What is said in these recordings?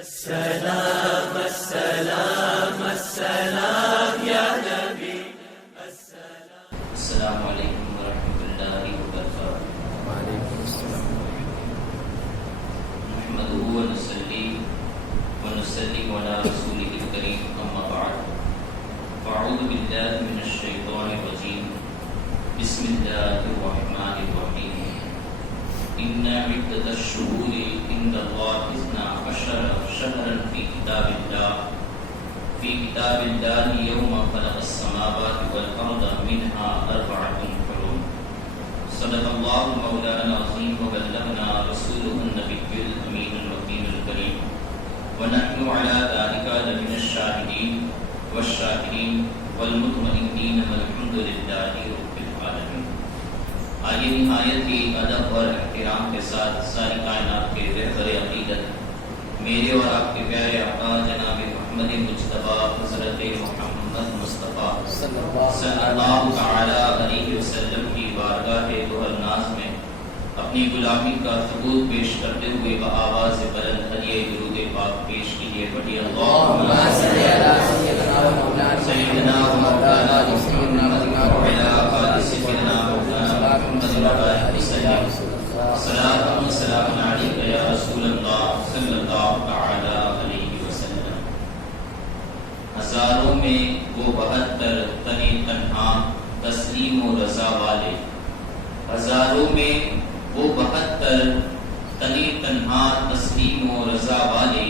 السلام السلام السلام یا نبی السلام علیکم ورحمۃ اللہ وبرکاتہ. وعلیکم السلام. نحمده ونصلي ونسلم على رسوله الكريم اما بعد فاعوذ بالله من الشیطان الرجیم. بسم اللہ الرحمن الرحیم. ان عدۃ الشہور عند اللہ اثنا عشر شہرا فی کتاب اللہ یوم خلق السماوات والارض منها اربعۃ حرم. صدق اللہ مولانا العظیم وبلغنا رسوله النبی الامین الوکیل الکریم ونحن على ذلك لمن الشاہدین والشاکرین والمطمئنین والحمد للہ رب العالمین. آئیے نہایت ہی ادب اور احترام کے ساتھ ساری کائنات کے رہبر عقیدت میرے اور آپ کے پیارے آقا جناب محمد مجتبی حضرت محمد مصطفیٰ صلی اللہ تعالی علیہ وسلم کی بارگاہ دہر ناز میں اپنی غلامی کا ثبوت پیش کرتے ہوئے بآواز بلند ہدیہ درود پاک پیش کیجیے. پڑھیے اللہم صلی علی سیدنا و مولانا محمد وعلی آل سیدنا مولانا محمد وبارک وسلم. صلاۃ و سلام علیک یا رسول اللہ صلی اللہ تعالی علیہ وسلم. ہزاروں میں وہ 72 تنی تنہا تسلیم و رضا والے. ہزاروں میں وہ 72 تنی تنہا تسلیم و رضا والے.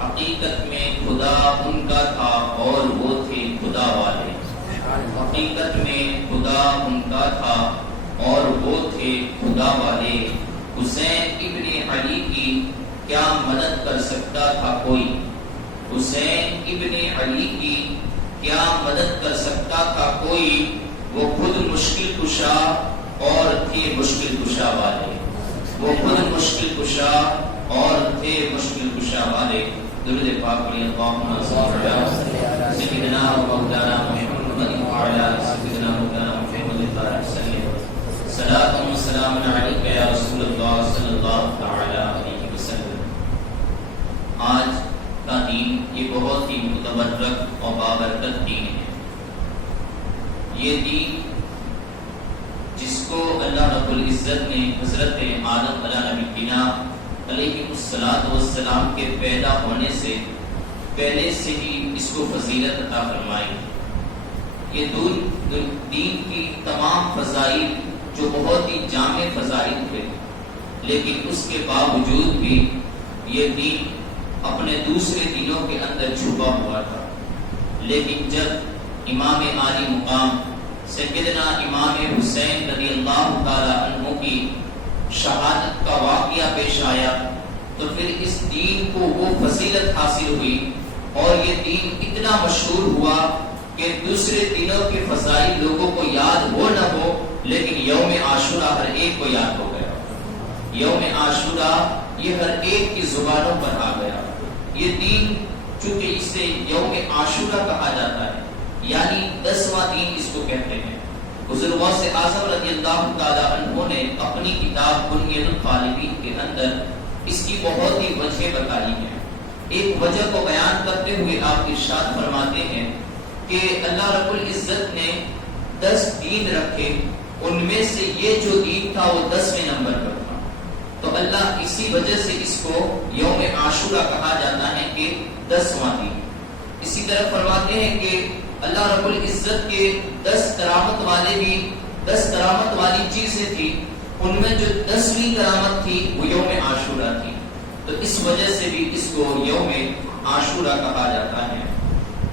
حقیقت میں خدا ان کا تھا اور وہ تھے خدا والے. حقیقت میں خدا ان کا تھا اور وہ تھے خدا والے. حسین ابن علی کی کیا مدد کر سکتا تھا کوئی. حسین ابن علی کی کیا مدد کر سکتا تھا کوئی. وہ خود مشکل کشا اور تھے مشکل کشا والے. وہ خود مشکل کشا اور تھے مشکل کشا والے. درود پاک پڑھیے اللہم صلی علی سیدنا و مولانا محمد وعلی آل سیدنا مولانا محمد وبارک وسلم. صلاۃ و سلام علیک یا رسول اللہ صلی اللہ تعالی علیہ وسلم. آج کا دین یہ بہت ہی متبرک اور بابرکت دین ہے. یہ دین جس کو اللہ رب العزت نے حضرت آدم علیہ نبینا علیہ السلام کے پیدا ہونے سے پہلے سے ہی اس کو فضیلت عطا فرمائی. یہ دین کی تمام فضائل جو بہت ہی جامع فضائل تھے، لیکن اس کے باوجود بھی یہ دین اپنے دوسرے دینوں کے اندر چھپا ہوا تھا. لیکن جب امام عالی مقام سیدنا امام حسین رضی اللہ تعالی عنہ کی شہادت کا واقعہ پیش آیا تو پھر اس دین کو وہ فضیلت حاصل ہوئی اور یہ دین اتنا مشہور ہوا کہ دوسرے دنوں کے فضائل لوگوں کو یاد ہو نہ ہو، لیکن یوم عاشورہ ہر ایک کو یاد ہو گیا. یوم عاشورہ یہ ہر ایک کی زبانوں پر آ گیا. یہ دین چونکہ اسے یوم عاشورہ کہا جاتا ہے، یعنی 10واں دین اس کو کہتے ہیں. حضرت غوث اعظم رضی اللہ تعالی عنہ نے اپنی کتاب بنیۃ الطالبین کے اندر اس کی بہت ہی وجہ بتائی ہے. ایک وجہ کو بیان کرتے ہوئے آپ ارشاد فرماتے ہیں کہ اللہ رب العزت نے 10 دین رکھے، ان میں سے یہ جو دین تھا وہ 10ویں نمبر پر تھا. تو اللہ اسی وجہ سے اس کو یوم عاشورہ کہا جاتا ہے کہ 10واں دین. اسی طرح فرماتے ہیں کہ اللہ رب العزت کے 10 کرامت والے بھی 10 کرامت والی چیزیں تھی، ان میں جو 10ویں کرامت تھی وہ یوم عاشورہ تھی. تو اس وجہ سے بھی اس کو یوم عاشورہ کہا جاتا ہے.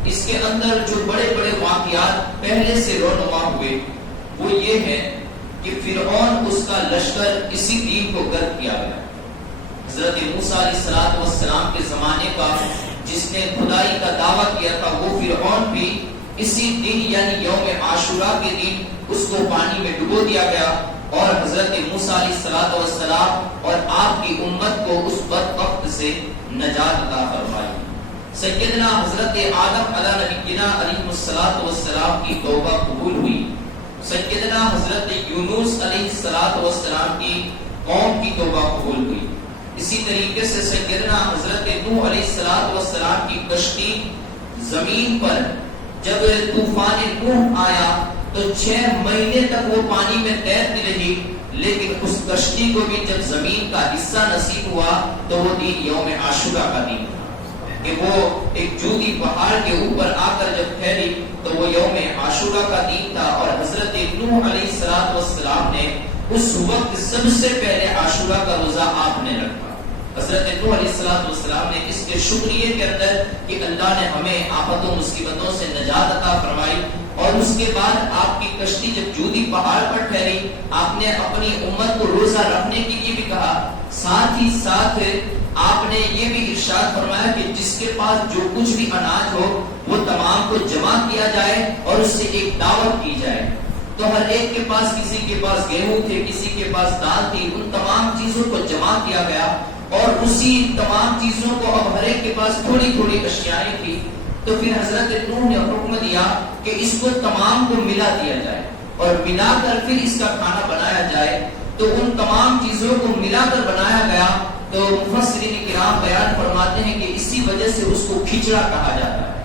اس کے اندر جو بڑے بڑے واقعات پہلے سے رونما ہوئے وہ یہ ہے کہ فرعون اس کا لشکر اسی دین کو غرق کیا گیا. حضرت موسیٰ علیہ السلام کے زمانے کا جس نے خدائی کا دعویٰ کیا تھا وہ فرعون بھی اسی دن یعنی یوم عاشورہ کے دن اس کو پانی میں ڈبو دیا گیا اور حضرت موسیٰ علیہ السلام اور آپ کی امت کو اس بدبخت سے نجات عطا فرمائی. سیدنا حضرت آدم علیہ نبینا علیہ السلام کی توبہ قبول ہوئی. سیدنا حضرت یونس علیہ السلام کی قوم کی توبہ قبول ہوئی. اسی طریقے سے سیدنا حضرت نوح علیہ السلام کی کشتی زمین پر جب طوفان نوح آیا تو 6 مہینے تک وہ پانی میں تیرتی رہی، لیکن اس کشتی کو بھی جب زمین کا حصہ نصیب ہوا تو وہ دن یوم عاشورہ کا دن تھا کہ وہ ایک جودی پہاڑ کے اوپر آ کر جب ٹھہری تو وہ یوم عاشورہ کا دن تھا، اور حضرت نوح علیہ السلام نے اس وقت سب سے پہلے عاشورہ کا روزہ آپ نے رکھا۔ حضرت نوح علیہ السلام نے اس کے شکریہ کے اندر کہ اللہ نے ہمیں آفتوں مصیبتوں سے نجات عطا فرمائی، اور اس کے بعد آپ کی کشتی جب جودی پہاڑ پر ٹھہری آپ نے اپنی امت کو روزہ رکھنے کے لیے بھی کہا، ساتھ ہی ساتھ آپ نے یہ بھی ارشاد فرمایا کہ جس کے پاس جو کچھ بھی اناج ہو وہ تمام کو جمع کیا جائے اور اس سے ایک دعوت کی جائے۔ تو ہر ایک کے پاس، کسی کے پاس گیہوں تھے، کسی کے پاس دال تھی، ان تمام چیزوں کو جمع کیا گیا، اور اسی تمام چیزوں کو اب ہر ایک کے پاس تھوڑی تھوڑی اشیاء تھی، تو پھر حضرت نوح نے حکم دیا کہ اس کو تمام کو ملا دیا جائے اور ملا کر پھر اس کا کھانا بنایا جائے۔ تو ان تمام چیزوں کو ملا کر بنایا گیا، تو مفسرین کرام بیان فرماتے ہیں کہ اسی وجہ سے اس کو کھچڑا کہا جاتا ہے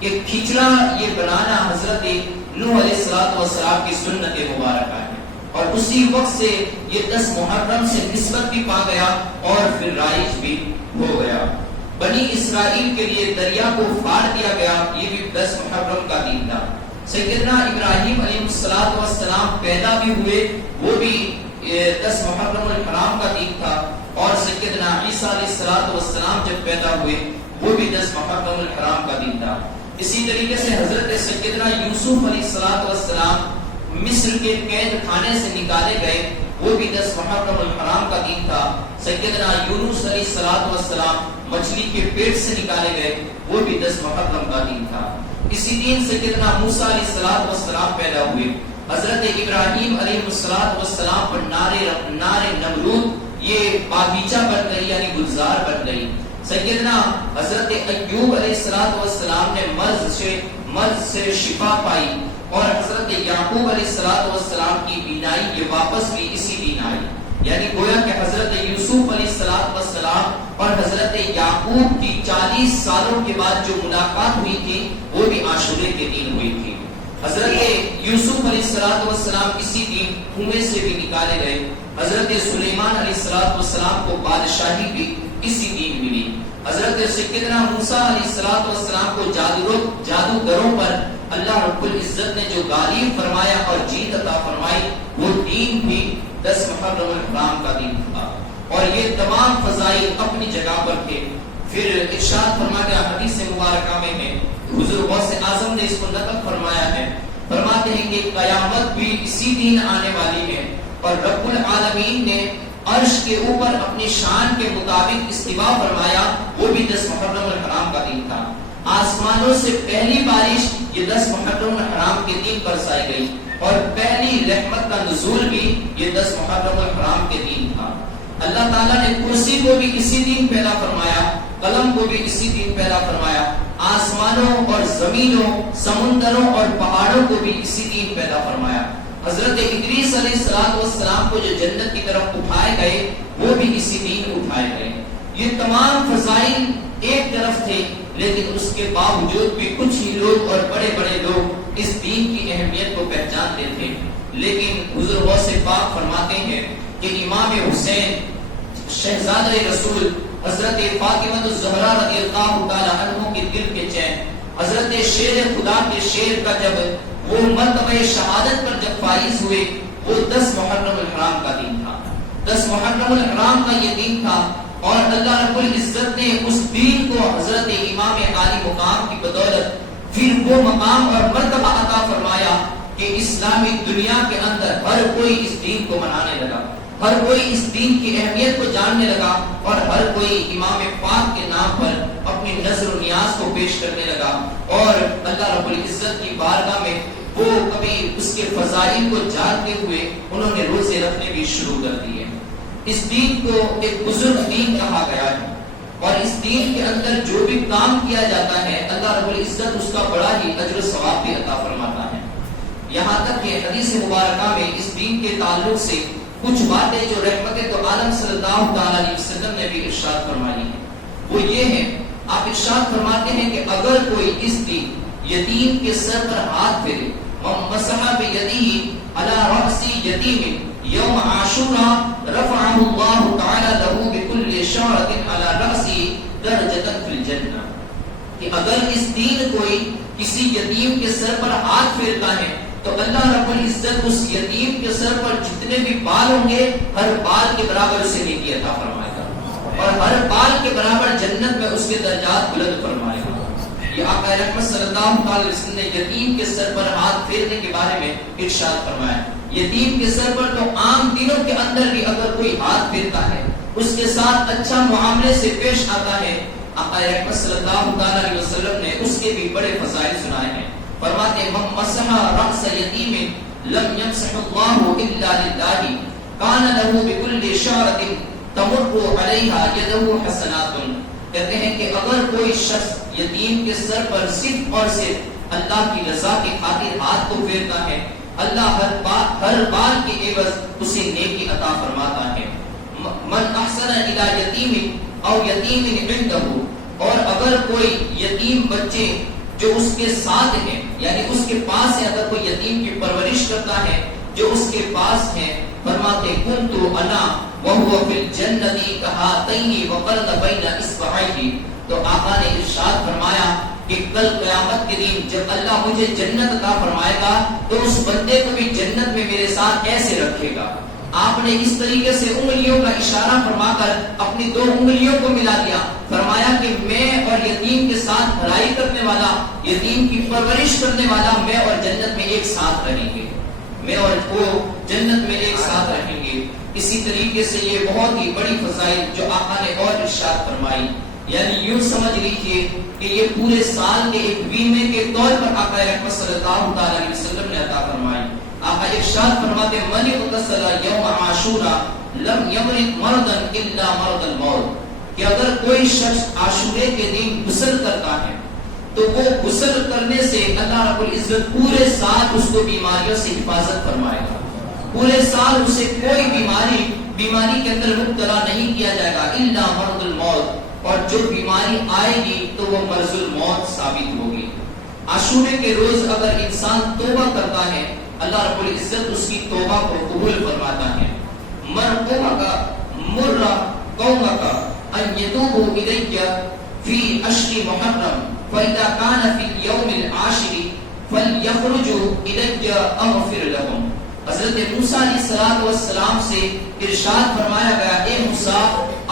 کہ کھچڑا یہ بنانا حضرت نوح علیہ السلام کی سنت مبارکہ ہے، اور اسی وقت سے یہ 10 محرم سے نسبت بھی پا گیا اور پھر رائج بھی ہو گیا۔ بنی اسرائیل کے لیے دریا کو پار دیا گیا، یہ بھی 10 محرم کا دن تھا۔ سیدنا ابراہیم علیہ السلام پیدا بھی ہوئے، وہ بھی 10 محرم الحرام کا دن تھا، اور سیدنا عیسیٰ علیہ السلام جب پیدا ہوئے وہ بھی 10 محرم الحرام کا دن تھا۔ اسی طریقے سے حضرت سیدنا یوسف علیہ السلام مصر کے قید خانے سے نکالے گئے، وہ بھی 10 محرم الحرام کا دن تھا۔ سیدنا یونس علیہ السلام مچھلی کے پیٹ سے نکالے گئے، وہ بھی 10 محرم کا دن تھا۔ اسی دن سیدنا موسیٰ علیہ السلام پیدا ہوئے۔ حضرت ابراہیم علیہ السلام پر نار نمرود یہ باغیچہ بن گئی، یعنی گلزار بن گئی۔ سیدنا حضرت ایوب علیہ السلام نے مرض سے شفا پائی، اور حضرت یعقوب علیہ السلام کی بینائی یہ واپس بھی اسی دن آئی، یعنی گویا کہ حضرت یوسف علیہ السلام اور حضرت یعقوب کی 40 سالوں کے بعد جو ملاقات ہوئی تھی وہ بھی عاشورے کے دن ہوئی تھی۔ حضرت یوسف علیہ السلام اسی دن کنویں سے بھی نکالے گئے۔ حضرت سلیمان علیہ السلام کو بادشاہی بھی اسی دن ملی۔ حضرت سیدنا موسیٰ علیہ السلام کو جادوگروں پر اللہ رب العزت نے جو غالب فرمایا اور جیت عطا فرمائی، وہ دین بھی 10 محرم الحرام کا دن تھا، اور یہ تمام فضائل اپنی جگہ پر تھے۔ پھر ارشاد فرمایا حدیث مبارکہ میں ہے، حضور غوث اعظم نے اس کو نقل فرمایا ہے، فرماتے ہیں کہ قیامت بھی اسی دن آنے والی ہے، اور رب العالمین نے عرش کے اوپر اپنی شان کے مطابق استوا فرمایا، وہ بھی 10 محرم الحرام کا دن تھا۔ آسمانوں سے پہلی بارش یہ 10 محرم الحرام کے دن برسائی گئی، اور پہلی رحمت کا نزول بھی یہ 10 محرم الحرام کے دن تھا۔ اللہ تعالیٰ نے کرسی کو بھی اسی دن پیدا فرمایا، قلم کو بھی اسی دن پیدا فرمایا، آسمانوں اور زمینوں، سمندروں اور پہاڑوں کو بھی اسی دن پیدا فرمایا۔ حضرت ادریس علیہ السلام کو جو جنت کی طرف اٹھائے گئے وہ بھی اسی دن اٹھائے گئے۔ یہ تمام فضائل ایک طرف تھے، لیکن اس کے باوجود بھی کچھ ہی لوگ اور بڑے بڑے لوگ اس دین کی اہمیت کو پہچانتے تھے۔ لیکن حضور غوث پاک فرماتے ہیں کہ امام حسین شہزادہ رسول حضرت فاطمہ الزہرا رضی اللہ تعالی عنہ کے دل کے چین، حضرت شیر خدا کے شیر کا جب وہ مرتبہ شہادت پر جب فائز ہوئے، وہ 10 محرم الحرام کا دن تھا۔ 10 محرم الحرام کا یہ دن تھا، اور اللہ رب العزت نے اس دین کو حضرت امام عالی مقام کی بدولت پھر وہ مقام اور مرتبہ عطا فرمایا کہ اسلامی دنیا کے اندر ہر کوئی اس دین کو منانے لگا، ہر کوئی اس دین کی اہمیت کو جاننے لگا، اور ہر کوئی امام پاک کے نام پر اپنی نظر و نیاز کو پیش کرنے لگا، اور اللہ رب العزت کی بارگاہ میں وہ کبھی اس کے فضائل کو جانتے ہوئے انہوں نے روزے رکھنے بھی شروع کر دیے۔ اس دین کو ایک بزرگ دین کہا گیا ہے، اور اس دین کے اندر جو بھی کام کیا جاتا ہے اللہ رب العزت اس کا بڑا ہی اجر و ثواب بھی عطا فرماتا ہے۔ یہاں تک کہ حدیث مبارکہ میں اس دین کے تعلق سے کچھ باتیں جو رحمت تو عالم صلی اللہ تعالی علیہ وسلم نے بھی ارشاد فرمائی ہیں وہ یہ ہے، آپ ارشاد فرماتے ہیں کہ اگر کوئی اس دن یتیم کے سر پر ہاتھ پھیرے، مسح بیدیہ علی رأس یتیم یوم عاشوراء رفعہ اللہ تعالی لہ بکل شعرۃ علی رأسہ درجۃ فی الجنہ، کہ اگر اس دن کوئی کسی یتیم کے سر پر ہاتھ پھیرتا ہے تو اللہ رب العزت اس یتیم کے سر پر جتنے بھی بال ہوں گے ہر بال کے برابر اسے نیکی عطا فرمائے گا، اور ہر بال کے برابر جنت میں اس کے درجات بلند فرمائے گا۔ یہ آقا رحمت صلی اللہ علیہ وسلم نے یتیم کے سر پر ہاتھ پھیرنے کے بارے میں ارشاد فرمایا۔ یتیم کے سر پر تو عام دنوں کے اندر بھی اگر کوئی ہاتھ پھیرتا ہے، اس کے ساتھ اچھا معاملے سے پیش آتا ہے، آقا رحمت صلی اللہ علیہ وسلم نے اس کے بھی بڑے فضائل سنائے ہیں۔ فرماتے ہیں من مسح رأس یتیم لم یمسح اللہ الا للہ کان لہ بکل شعرۃ تمر علیہا یدہ حسنات، کہتے ہیں کہ اگر کوئی شخص یتیم کے سر پر صرف اور صرف اللہ کی رضا کی خاطر ہاتھ کو پھیرتا ہے، اللہ ہر بال کے عوض اسے نیکی عطا فرماتا ہے۔ من احسن الی یتیم او یتیم عندہ، اور اگر کوئی یتیم بچے جو اس کے ساتھ ہیں یعنی اس کے پاس ہے، اگر کوئی یتیم کی پرورش کرتا ہے جو اس کے پاس ہے، فرماتے کنت انا وهو فی الجنۃ کہاتین وقرن بین اصبعیہ، تو آقا نے ارشاد فرمایا کہ کل قیامت کے دن جب اللہ مجھے جنت عطا فرمائے گا تو اس بندے کو بھی جنت میں میرے ساتھ ایسے رکھے گا۔ آپ نے اس طریقے سے انگلیوں کا اشارہ فرما کر اپنی دو انگلیوں کو ملا دیا، فرمایا کہ میں اور یتیم کے ساتھ بھلائی کرنے والا، یتیم کی پرورش کرنے والا، میں اور جنت میں ایک ساتھ رہیں گے، میں اور وہ جنت میں ایک ساتھ رہیں گے۔ اسی طریقے سے یہ بہت ہی بڑی فضائل جو آقا نے اور ارشاد فرمائی، یعنی یوں سمجھ لیجئے کہ یہ پورے سال کے ایک بیمے کے طور پر آقا رحمت صلی اللہ علیہ وسلم نے عطا فرمائی۔ آقا ارشاد فرماتے من اغتسل یوم عاشوراء لم یمرض مرضا الا مرض الموت، کہ اگر کوئی شخص عاشورے کے دن غسل کرتا ہے تو وہ غسل کرنے سے اللہ رب العزت پورے سال اس کو بیماریوں سے حفاظت فرمائے گا، پورے سال اسے کوئی بیماری کے اندر مبتلا نہیں کیا جائے گا الا مرض الموت، اور جو بیماری آئے گی تو وہ مرض الموت ثابت ہوگی۔ عاشورے کے روز اگر انسان توبہ کرتا ہے اللہ رب العزت اس کی توبہ کو قبول فرماتا ہے۔ من قومک مر قومک ان یتوبوا الیک فی اشر محرم فاذا کان فی اليوم العاشر فلیخرجوا الیک اغفر لهم۔ حضرت موسیٰ علیہ السلام سے ارشاد فرمایا گیا، اے موسیٰ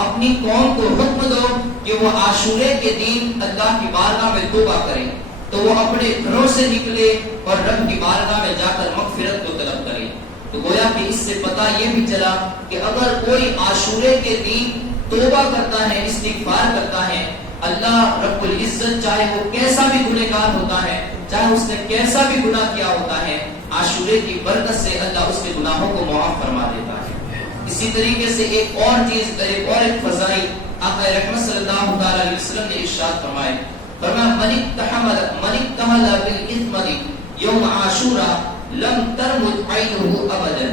اپنی قوم کو حکم دو کہ وہ عاشورے کے دن اللہ کی بارگاہ میں توبہ کریں، تو وہ اپنے گھروں سے نکلے اور رب کی بارگاہ میں جا کر مغفرت کو طلب کرے۔ تو گویا کہ اس سے پتہ یہ بھی چلا کہ اگر کوئی عاشورے کے دن توبہ کرتا ہے، استغفار کرتا ہے، اللہ رب العزت چاہے وہ کیسا بھی گنہگار ہوتا ہے، چاہے اس نے کیسا بھی گناہ کیا ہوتا ہے، عاشورے کی برکت سے اللہ اس کے گناہوں کو معاف فرما دیتا ہے۔ اسی طریقے سے ایک اور چیز، ایک فضائل آقا رحمت صلی اللہ علیہ وسلم نے ارشاد فرمائے، فرمایا من اکتحل بالاثم یوم عاشوراء لم ترمد عینہ ابدا،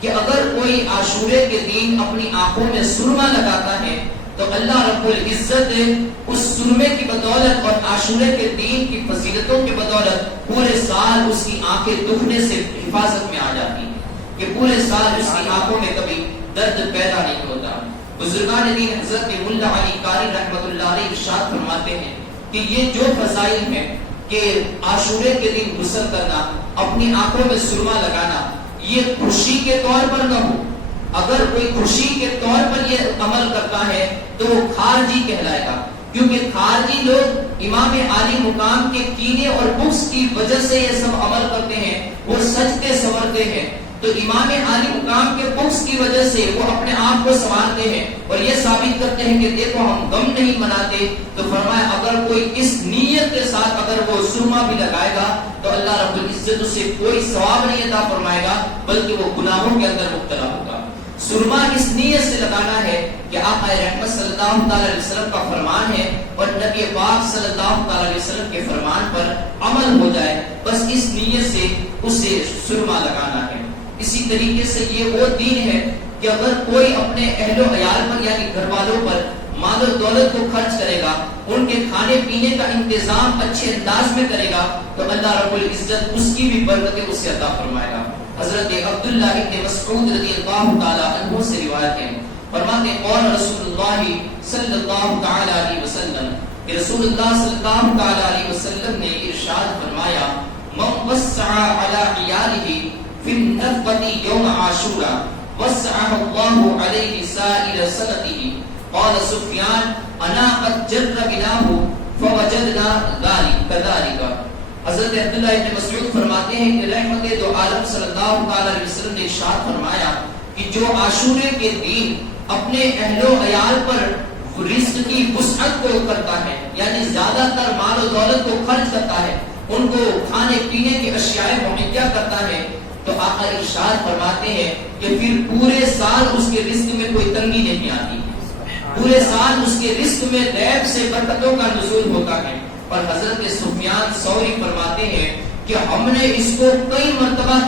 کہ اگر کوئی عاشورے کے دن اپنی آنکھوں میں سرما لگاتا ہے تو اللہ رب العزت اس سرمے کی بدولت اور عاشورے کے دن کی فضیلتوں کی بدولت پورے سال اس کی آنکھیں دکھنے سے حفاظت میں آ جاتی ہیں، کہ پورے سال اس کی آنکھوں میں کبھی درد پیدا نہیں ہوتا۔ بزرگان دین حضرت ملا علی قاری رحمۃ اللہ علیہ ارشاد فرماتے ہیں کہ یہ جو فضائل ہیں کہ عاشورے کے دن غسل کرنا، اپنی آنکھوں میں سرما لگانا، یہ خوشی کے طور پر نہ ہو، اگر کوئی خوشی کے طور پر یہ عمل کرتا ہے تو وہ خارجی کہلائے گا، کیونکہ خارجی لوگ امام عالی مقام کے کینے اور بغض کی وجہ سے یہ سب عمل کرتے ہیں، وہ سجتے سنورتے ہیں، تو امام عالی مقام کے بغض کی وجہ سے وہ اپنے آپ کو سنوارتے ہیں اور یہ ثابت کرتے ہیں کہ دیکھو ہم غم نہیں مناتے۔ تو فرمایا اگر کوئی اس نیت کے ساتھ اگر وہ سرما بھی لگائے گا تو اللہ رب العزت اسے کوئی ثواب نہیں عطا فرمائے گا بلکہ وہ گناہوں کے اندر مبتلا ہوگا۔ سرما اس نیت سے لگانا ہے کہ آقا رحمت صلی اللہ علیہ وسلم کا فرمان ہے اور نبی پاک صلی اللہ علیہ وسلم کے فرمان پر عمل ہو جائے، بس اس نیت سے اسے سرما لگانا ہے۔ اسی طریقے سے یہ وہ دین ہے کہ اگر کوئی اپنے اہل و عیال پر یعنی گھر والوں پر مال و دولت کو خرچ کرے گا، ان کے کھانے پینے کا انتظام اچھے انداز میں کرے گا، تو اللہ رب العزت اس کی بھی برکتیں اسے عطا فرمائے گا۔ حضرت عبداللہ ابن مسعود رضی اللہ تعالی عنہ سے روایت ہے، فرماتے ہیں قول رسول اللہ صلی اللہ تعالی علیہ وسلم، کہ رسول اللہ صلی اللہ تعالی علیہ وسلم نے ارشاد فرمایا، من وسع علی عیالہ فی النفقۃ یوم عاشوراء وسعہ اللہ علیہ سائر سنتہ۔ قال سفیان انا قد جر بناہ فوجدنا كذلك۔ حضرت عبداللہ ابن مسعود فرماتے ہیں کہ رحمت دو عالم صلی اللہ تعالی علیہ وسلم نے ارشاد فرمایا کہ جو عاشورے کے دن اپنے اہل و عیال پر رزق کی وسعت کو کرتا ہے، یعنی زیادہ تر مال و دولت کو خرچ کرتا ہے، ان کو کھانے پینے کی اشیاء مہیا کرتا ہے، تو آقا ارشاد فرماتے ہیں کہ پھر پورے سال اس کے رزق میں کوئی تنگی نہیں آتی، پورے سال اس کے رزق میں غیب سے برکتوں کا نزول ہوتا ہے۔ اور حضرت سفیان ثوری فرماتے ہیں کہ ہم نے اس کو کئی مرتبہ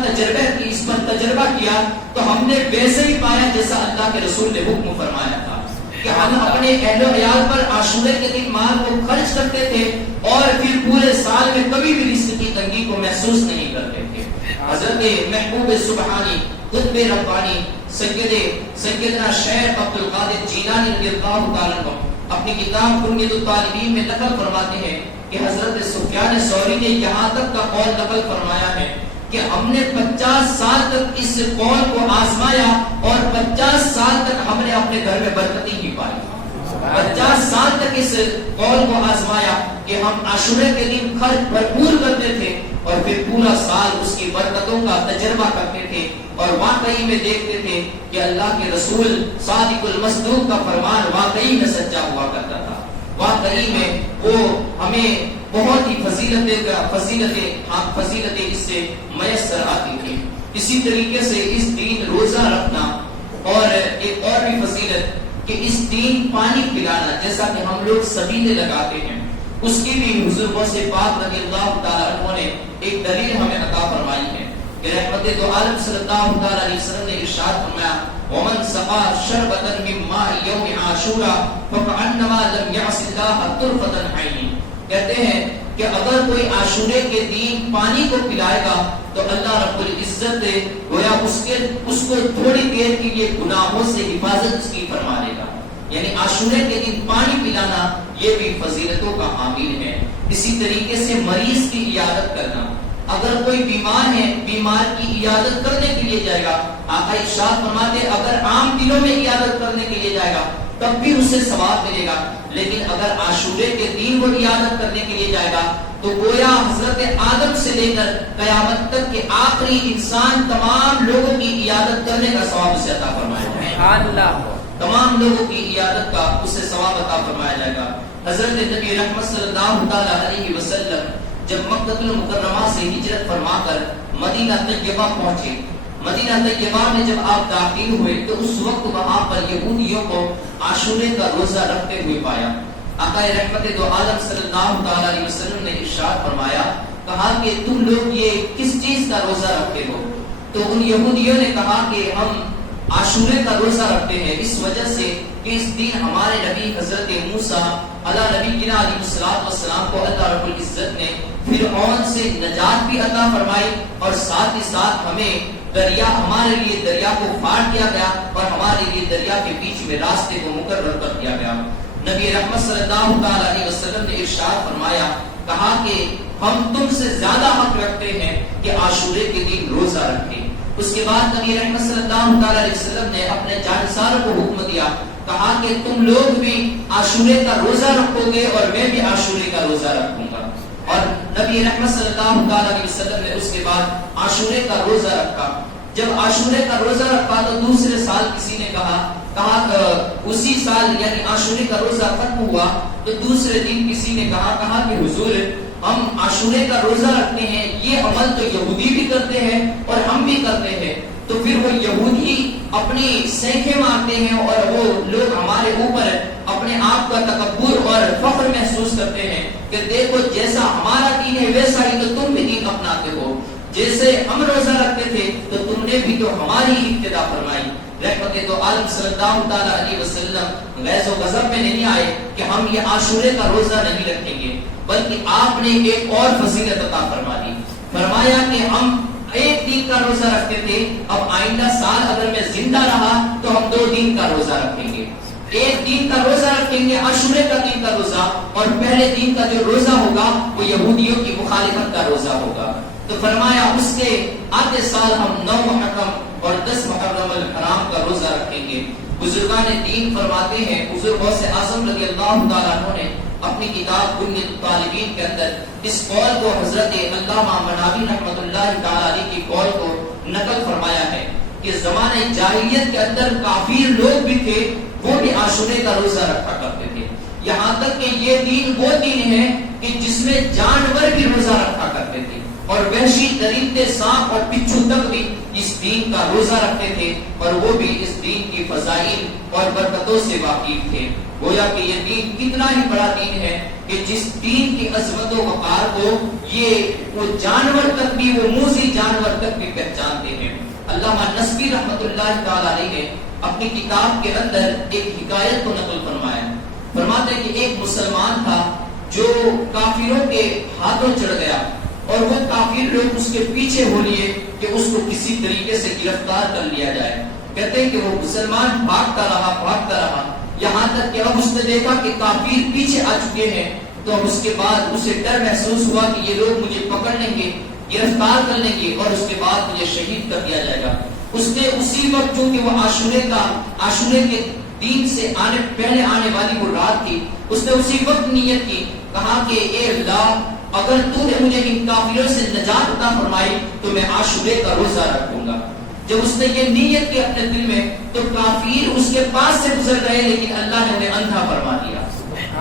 اس پر تجربہ کیا تو ہم نے ویسے ہی پایا جیسا اللہ کے رسول نے حکم فرمایا تھا، کہ ہم اپنے اہل و عیال پر عاشورے کے دن مال کو خرچ کرتے تھے اور پھر پورے سال میں کبھی بھی رزق کی تنگی کو محسوس نہیں کرتے تھے۔ حضرت محبوب سبحانی قطب ربانی سیدنا شیخ عبد القادر جیلانی رضی اللہ تعالیٰ عنہ اپنی کتاب بنیاد الطالبین میں نقل فرماتے ہیں کہ حضرت سفیان ثوری نے یہاں تک کا قول نقل فرمایا ہے کہ ہم نے 50 سال تک اس قول کو آزمایا اور 50 سال تک ہم نے اپنے گھر میں برکتی ہی پائی۔ 50 سال تک اس قول کو آزمایا کہ ہم عاشورے کے دن خرچ بھرپور کرتے تھے اور پھر پورا سال اس کی برکتوں کا تجربہ کرتے تھے، اور واقعی میں دیکھتے تھے کہ اللہ کے رسول صادق المصدوق کا فرمان واقعی میں سچا ہوا کرتا تھا۔ واقعی میں وہ ہمیں بہت ہی فضیلتیں اس سے میسر آتی تھی۔ اسی طریقے سے اس دن روزہ رکھنا، اور ایک اور بھی فضیلت کہ اس دن پانی پلانا، جیسا کہ ہم لوگ سبیلے لگاتے ہیں، اس کی بھی حضور غوث پاک رضی اللہ تعالی عنہ نے ایک دلیل ہمیں عطا فرمائی ہے کہ رحمت دو عالم صلی اللہ تعالی علیہ وسلم نے ارشاد فرمایا، ومن سقى شربة من ماء يوم عاشوراء فكأنما لم يعص الله طرفة عين۔ کہتے ہیں کہ اگر کوئی عاشورے کے دن پانی کو پلائے گا تو اللہ رب العزت گویا اس کو تھوڑی دیر کے لیے گناہوں سے حفاظت اس کی فرما دے گا۔ یعنی عاشورے کے دن پانی پلانا یہ بھی فضیلتوں کا حامل ہے۔ اسی طریقے سے مریض کی عیادت کرنا، اگر کوئی بیمار ہے بیمار کی عیادت کرنے کے لیے جائے گا، آقا ارشاد فرماتے اگر عام دنوں میں عیادت کرنے کے لیے جائے گا تب بھی اسے ثواب ملے گا، لیکن اگر عاشورے کے دن وہ عیادت کرنے کے لیے جائے گا تو گویا حضرت آدم سے لے کر قیامت تک کے آخری انسان تمام لوگوں کی عیادت کرنے کا ثواب اسے عطا فرمایا جائے گا، تمام لوگوں کی عیادت کا اسے ثواب عطا فرمایا جائے گا۔ حضرت نبی رحمت صلی اللہ تعالی علیہ وسلم جب مکہ المکرمہ سے ہجرت فرما کر مدینہ طیبہ پہنچے، مدینہ طیبہ میں جب آپ داخل ہوئے تو اس وقت وہاں پر یہودیوں کو عاشورے کا روزہ رکھتے ہوئے پایا۔ آقا رحمت دو عالم صلی اللہ تعالی علیہ وسلم نے ارشاد فرمایا، کہا کہ تم لوگ یہ کس چیز کا روزہ رکھتے ہو؟ تو ان یہودیوں نے کہا کہ ہم عاشورے کا روزہ رکھتے ہیں اس وجہ سے کہ اس دن ہمارے نبی حضرت موسیٰ علیہ نبینا علیہ السلام کو اللہ رب العزت نے فرعون سے نجات بھی عطا فرمائی، اور ساتھ ہی ساتھ ہمیں ہمارے لیے دریا کو پھاڑ دیا گیا اور ہمارے لیے دریا کے بیچ میں راستے کو مقرر کر دیا گیا۔ نبی رحمت صلی اللہ تعالی علیہ وسلم نے ارشاد فرمایا، کہا کہ ہم تم سے زیادہ حق رکھتے ہیں کہ عاشورے کے دن روزہ رکھیں۔ اس کے بعد نبی رحمت صلی اللہ تعالی علیہ وسلم نے اپنے جانساروں کو حکم دیا، کہا کہ تم لوگ بھی عاشورے کا روزہ رکھو گے اور میں بھی عاشورے کا روزہ رکھوں گا۔ اور نبی رحمت صلی اللہ تعالی علیہ وسلم نے اس کے بعد عاشورے کا روزہ رکھا۔ جب عاشورے کا روزہ رکھا تو دوسرے سال کسی نے کہا اسی سال یعنی عاشورے کا روزہ ختم ہوا تو دوسرے دن کسی نے کہا کہ حضور ہم عاشورے کا روزہ رکھتے ہیں، یہ عمل تو یہودی بھی کرتے ہیں اور ہم بھی کرتے ہیں، تو پھر وہ یہودی اپنی سینکھیں مارتے ہیں اور وہ لوگ ہمارے اوپر اپنے آپ کا تکبر اور فخر محسوس کرتے ہیں کہ دیکھو جیسا ہمارا دین ہے ویسا ہی تو تم بھی دین اپناتے ہو، جیسے ہم روزہ رکھتے تھے تو تم نے نے بھی تو ہماری ابتدا فرمائی. رحمت دو عالم صلی اللہ تعالی علیہ وسلم غیظ و غضب میں نہیں آئے کہ ہم یہ عاشورے کا روزہ نہیں رکھیں گے، بلکہ آپ نے ایک اور فضیلت عطا فرما دی. فرمایا کہ ہم ایک دن کا روزہ رکھتے تھے، اب آئندہ سال اگر میں زندہ رہا تو ہم 2 دن کا روزہ رکھیں گے. ایک دن کا روزہ رکھیں گے، عاشورے کا دن کا روزہ، اور پہلے دن کا جو روزہ ہوگا وہ یہودیوں کی مخالفت کا روزہ ہوگا. تو فرمایا اس کے آتے سال ہم 9 محرم اور 10 محرم الحرام کا روزہ رکھیں گے. بزرگان دین فرماتے ہیں، حضور غوث اعظم رضی اللہ تعالیٰ عنہ نے اپنی کتاب بنیۃ الطالبین کے اندر اس قول کو حضرت علامہ مناوی رحمۃ اللہ تعالیٰ علیہ کی قول کو نقل فرمایا ہے کہ زمانے جاہلیت کے اندر کافر لوگ بھی تھے، وہ بھی عاشورے کا روزہ رکھا کرتے تھے. یہاں تک کہ یہ دین وہ دین ہے کہ جس میں جانور بھی روزہ رکھا کرتے تھے، اور وحشی درندے سانپ اور بچھو تک بھی اس دین کا روزہ رکھتے تھے، اور وہ بھی اس دین کی فضائل اور برکتوں سے واقف تھے. گویا کہ یہ دین کتنا ہی بڑا دین ہے کہ جس دین کی عظمت و وقار کو یہ وہ جانور تک بھی، وہ موذی جانور تک بھی پہچانتے ہیں. علامہ نسبی رحمۃ اللہ تعالی علیہ نے اپنی کتاب کے اندر ایک حکایت کو نقل فرمایا. فرماتے ہیں کہ ایک مسلمان تھا جو کافروں کے ہاتھوں چڑھ گیا، اور وہ کافر لوگ اس کے پیچھے ہو لیے کہ اس کو کسی طریقے سے گرفتار کر لیا جائے. کہتے ہیں کہ وہ مسلمان بھاگتا رہا یہاں تک کہ اب اس نے دیکھا کہ کافر پیچھے آ چکے ہیں. تو اس کے بعد اسے ڈر محسوس ہوا کہ یہ لوگ مجھے پکڑ لیں گے، گرفتار کر لیں گے، اور اس کے بعد مجھے شہید کر دیا جائے گا. اس نے اسی وقت، چونکہ وہ عاشورے کے دین سے پہلے آنے والی وہ رات تھی، اس نے اسی وقت نیت کی، کہا کہ اے اللہ، اگر تو نے مجھے ان کافروں سے نجات عطا فرمائی تو میں عاشورے کا روزہ رکھوں گا. جب اس نے یہ نیت کی اپنے دل میں، تو کافر اس کے پاس سے گزر گئے، لیکن اللہ نے انہیں اندھا فرما دیا.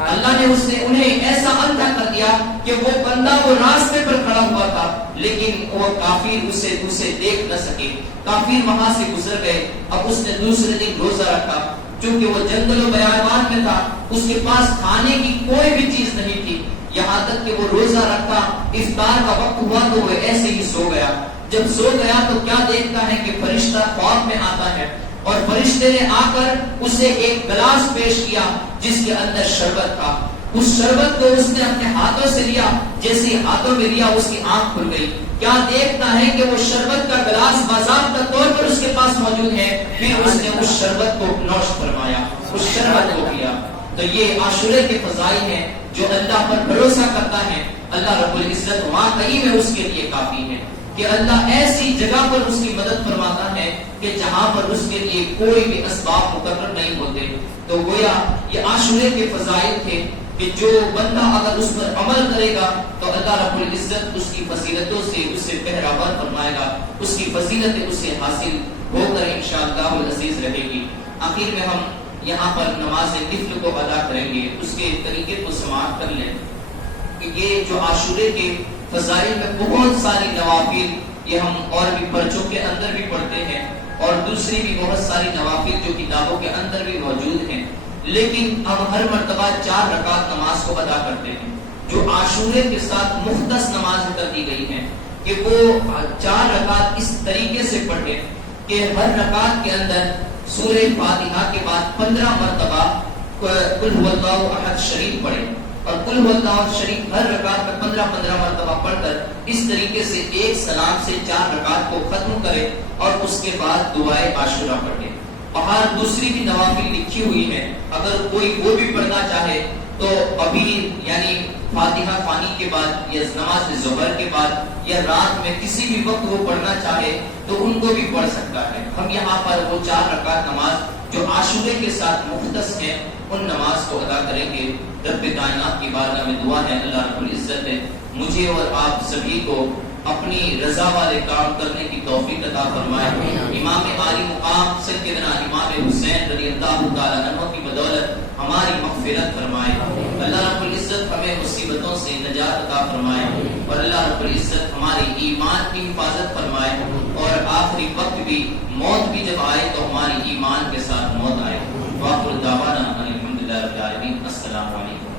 اللہ نے انہیں ایسا اندھا کر دیا کہ وہ بندہ وہ راستے پر کھڑا ہوا تھا، لیکن وہ کافر اسے دیکھ نہ سکے. کافر وہاں سے گزر گئے. اب اس نے دوسرے دن روزہ رکھا. چونکہ وہ جنگل و بیابان میں تھا، اس کے پاس کھانے کی کوئی بھی چیز نہیں تھی. یہاں تک کہ وہ روزہ رکھا، افطار کا وقت ہوا تو وہ ایسے ہی سو گیا. جب سو گیا تو کیا دیکھتا ہے کہ فرشتہ خواب میں آتا ہے، اور فرشتے نے آ کر اسے ایک گلاس پیش کیا جس کے اندر شربت تھا. اس شربت کو اس نے اپنے ہاتھوں سے لیا. جیسے ہاتھوں میں لیا اس کی آنکھ کھل گئی. کیا دیکھتا ہے کہ وہ شربت کا گلاس باضابطہ طور پر اس کے پاس موجود ہے. پھر اس نے اس شربت کو نوش فرمایا، اس شربت کو پیا. تو یہ عاشورے کے فضائل ہیں. جو اللہ پر بھروسہ کرتا ہے، اللہ رب العزت واقعی میں اس کے لیے کافی ہے کہ اللہ ایسی جگہ پر اس کی مدد فرماتا ہے کہ جہاں پر اس کے لیے کوئی بھی اسباب مقرر نہیں ہوتے. تو گویا یہ عاشورے کے فضائل تھے کہ جو بندہ اگر اس پر عمل کرے گا تو اللہ رب العزت اس کی فضیلتوں سے اسے بہرہور فرمائے گا، اس کی فضیلت اسے حاصل ہو کر انشاءاللہ العزیز رہے گی. آخر میں ہم یہاں پر نماز نفل کو ادا کریں گے. اس کے طریقے کو سماعت کر لیں کہ یہ جو عاشورے کے فضائل میں بہت ساری نوافل، یہ ہم اور بھی پرچوں کے اندر بھی پڑھتے ہیں، اور دوسری بھی بہت ساری نوافل جو کتابوں کے اندر بھی موجود ہیں، لیکن ہم ہر مرتبہ 4 رکعت نماز کو ادا کرتے ہیں جو عاشورے کے ساتھ مختص نماز کر دی گئی ہے کہ وہ 4 رکعت اس طریقے سے پڑھیں کہ ہر رکعت کے اندر سورہ فاتحہ کے بعد 15 مرتبہ قل هو اللہ احد شریف پڑھیں، اور قل هو اللہ شریف ہر رکعت میں 15 مرتبہ پڑھ کر اس طریقے سے ایک سلام سے 4 رکعت کو ختم کریں، اور اس کے بعد دعائے عاشورہ پڑھیں. باہر دوسری بھی نوافل لکھی ہوئی ہیں، اگر کوئی وہ بھی پڑھنا چاہے تو ابھی یعنی فاتحہ خوانی کے بعد یا نماز ظہر کے بعد یا رات میں کسی بھی وقت وہ پڑھنا چاہے تو ان کو بھی پڑھ سکتا ہے. ہم یہاں پر وہ 4 رکعت نماز جو عاشورے کے ساتھ مختص ہیں ان نماز کو ادا کریں گے. رب کائنات کی بارگاہ میں دعا ہے اللہ رب العزت نے مجھے اور آپ سبھی کو اپنی رضا والے کام کرنے کی توفیق عطا فرمائے. امام عالی مقام سیدنا امام حسین رضی اللہ تعالی عنہ کی بدولت ہماری مغفرت فرمائے. اللہ رب العزت ہمیں مصیبتوں سے نجات عطا فرمائے، اور اللہ رب العزت ہمارے ایمان کی حفاظت فرمائے، اور آخری وقت بھی موت بھی جب آئے تو ہماری ایمان کے ساتھ موت آئے. وآخر دعوانا الحمدللہ رب العالمین. السلام علیکم.